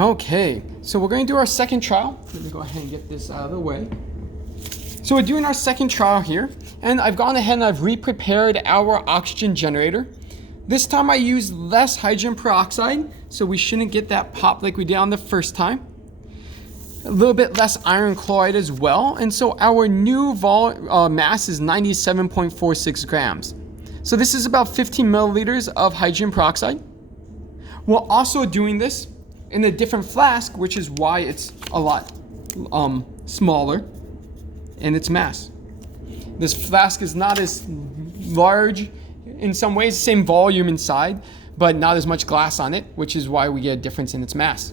Okay, so we're going to do our second trial. Let me go ahead and get this out of the way. So we're doing our second trial here, and I've gone ahead and I've re-prepared our oxygen generator. This time I used less hydrogen peroxide, so we shouldn't get that pop like we did on the first time. A little bit less iron chloride as well, and so our new mass is 97.46 grams. So this is about 15 milliliters of hydrogen peroxide. We're also doing this in a different flask, which is why it's a lot smaller in its mass. This flask is not as large in some ways, same volume inside, but not as much glass on it, which is why we get a difference in its mass.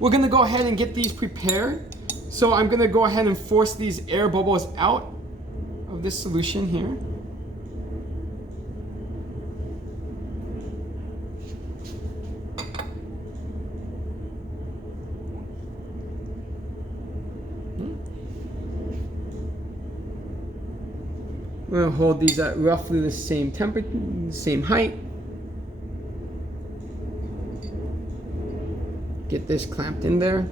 We're gonna go ahead and get these prepared. So I'm gonna go ahead and force these air bubbles out of this solution here. We're gonna hold these at roughly the same temperature, same height. Get this clamped in there.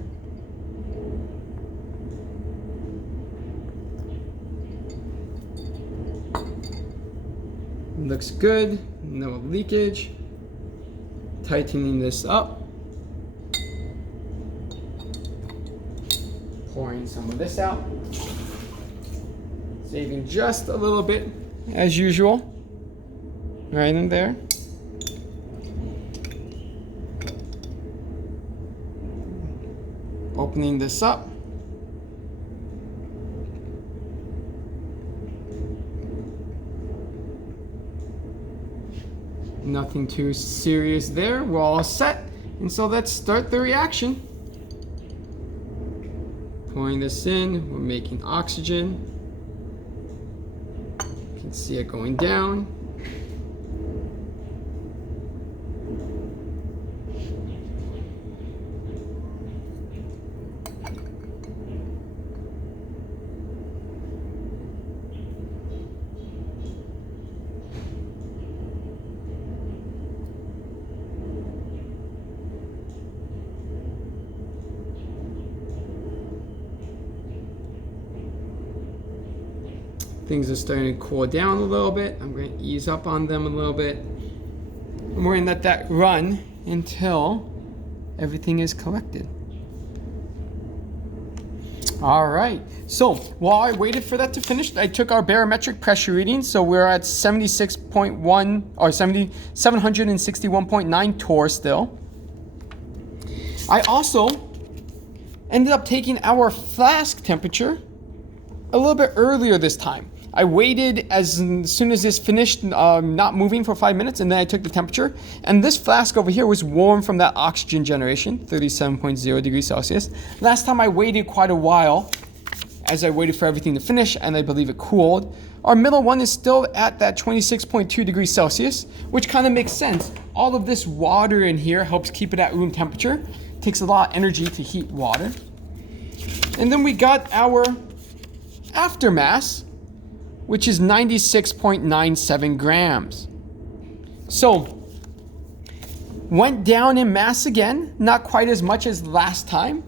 Looks good, no leakage. Tightening this up. Pouring some of this out. Saving just a little bit, as usual, right in there. Opening this up. Nothing too serious there. We're all set. And so let's start the reaction. Pouring this in, we're making oxygen. You can see it going down. Things are starting to cool down a little bit. I'm going to ease up on them a little bit. And we're going to let that run until everything is collected. All right, so while I waited for that to finish, I took our barometric pressure reading. So we're at 76.1 or 761.9 torr still. I also ended up taking our flask temperature a little bit earlier this time. I waited as soon as this finished not moving for 5 minutes, and then I took the temperature. And this flask over here was warm from that oxygen generation, 37.0 degrees Celsius. Last time I waited quite a while as I waited for everything to finish, and I believe it cooled. Our middle one is still at that 26.2 degrees Celsius, which kind of makes sense. All of this water in here helps keep it at room temperature. It takes a lot of energy to heat water. And then we got our aftermass, which is 96.97 grams. So, went down in mass again, not quite as much as last time,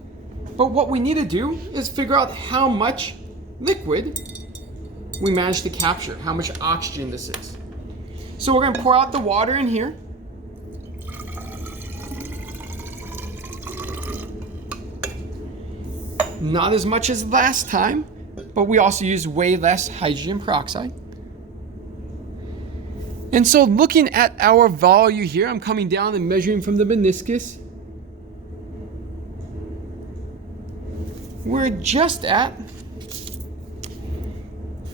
but what we need to do is figure out how much liquid we managed to capture, how much oxygen this is. So we're gonna pour out the water in here. Not as much as last time, but we also use way less hydrogen peroxide. And so looking at our volume here, I'm coming down and measuring from the meniscus. We're just at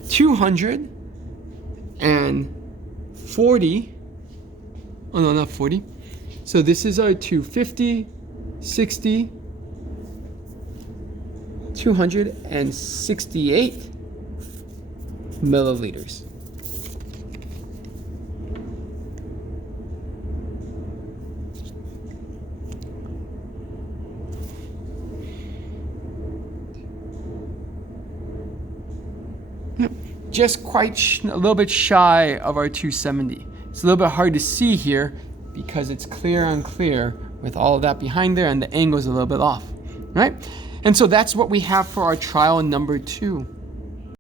240. Oh no, not 40. So this is our 250, 60, 268 milliliters. Yep. Just quite a little bit shy of our 270. It's a little bit hard to see here because it's clear on clear with all of that behind there, and the angle is a little bit off, right? And so that's what we have for our trial number 2.